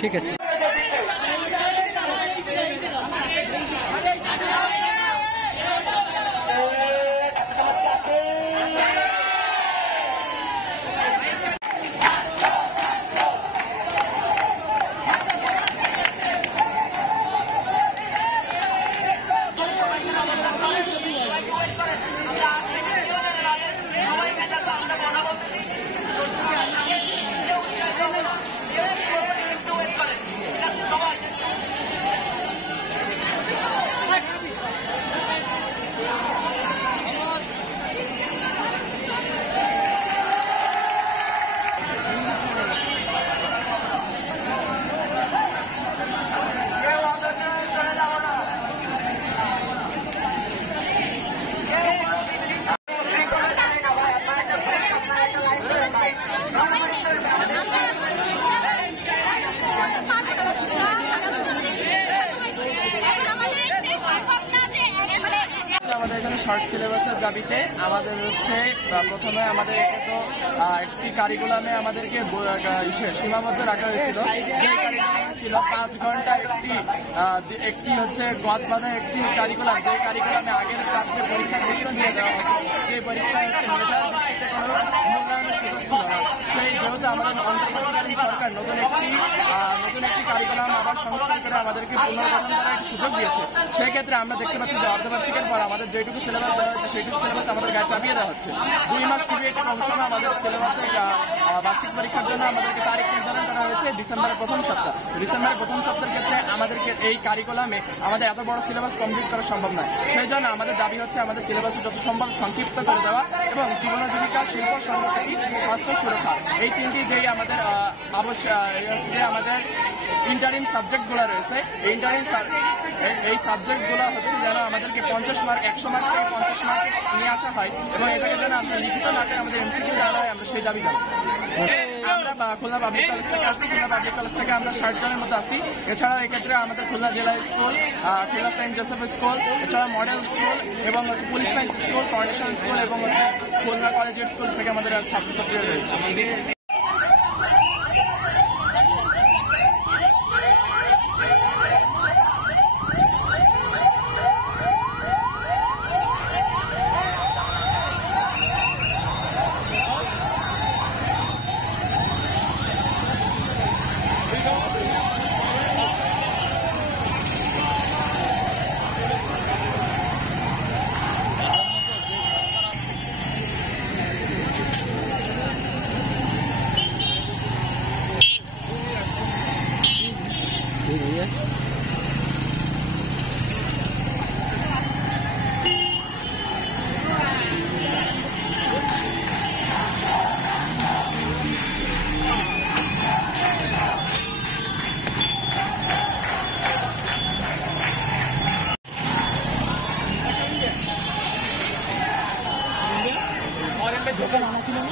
ঠিক আছে। আমাদের এখানে শর্ট সিলেবাসের দাবিতে আমাদের হচ্ছে প্রথমে আমাদের তো একটি কারিকুলামে আমাদেরকে সীমাবদ্ধ রাখা হয়েছিল। যে কারিকুলাম ছিল 5 ঘন্টা একটি হচ্ছে গদ বাঁধা একটি কারিকুলাম, যে কারিকুলামে আগের রাত্রে পরীক্ষা ঘোষণা দিয়ে দেওয়া হতো, যে পরীক্ষায় হচ্ছে মেধার ভিত্তিতে কোনো মূল্যায়নের সুযোগ ছিল না। সেই যেহেতু আমাদের অন্তর্বর্তীকালীন সরকার নতুন একটি কারিকুলাম আবার সংস্কার করে আমাদেরকে পুনর্গঠন করার একটি সুযোগ দিয়েছে, সেই ক্ষেত্রে আমরা দেখতে পাচ্ছি যে অর্ধবার্ষিকের পর আমাদের যেটুকু সিলেবাস দেওয়া হচ্ছে সেইটুকু সিলেবাস আমাদের গায়ে চাপিয়ে দেওয়া হচ্ছে। 2 মাস খুবই একটি কম সময় আমাদের সিলেবাসে বার্ষিক পরীক্ষার জন্য আমাদেরকে তারিখ নির্ধারণ করা হয়েছে ডিসেম্বরের প্রথম সপ্তাহ। ডিসেম্বরের প্রথম সপ্তাহের ক্ষেত্রে আমাদেরকে এই কারিকুলামে আমাদের এত বড় সিলেবাস কমপ্লিট করা সম্ভব নয়। সেই জন্য আমাদের দাবি হচ্ছে আমাদের সিলেবাসে যত সম্ভব সংক্ষিপ্ত করে দেওয়া এবং জীবন জীবিকা, শিল্প, সংস্কৃতি, স্বাস্থ্য সুরক্ষা এই তিনটি যেই আমাদের আমাদের ইন্টারিম সাবজেক্টগুলো রয়েছে, এই সাবজেক্টগুলো হচ্ছে যেন আমাদেরকে 50 মার্ক 100 মার্ক থেকে 50 মার্ক নিয়ে আসা হয় এবং এটাকে যেন আমরা লিখিত মার্কে আমাদের এমসিকিউ দেওয়া হয়, আমরা সেই দাবি জানাচ্ছি। আমরা খুলনা পাবলিক কলেজ থেকে আসছি, খুলনা পাবলিক কলেজ থেকে আমরা 60 জনের মতো আসি। এছাড়াও এক্ষেত্রে আমাদের খুলনা জেলা school, Khulna Saint Joseph school, এছাড়া মডেল স্কুল এবং হচ্ছে police line school, foundation school এবং হচ্ছে খুলনা কলেজের স্কুল থেকে আমাদের ছাত্রছাত্রীরা রয়েছে। দোকান আনা ছিল না?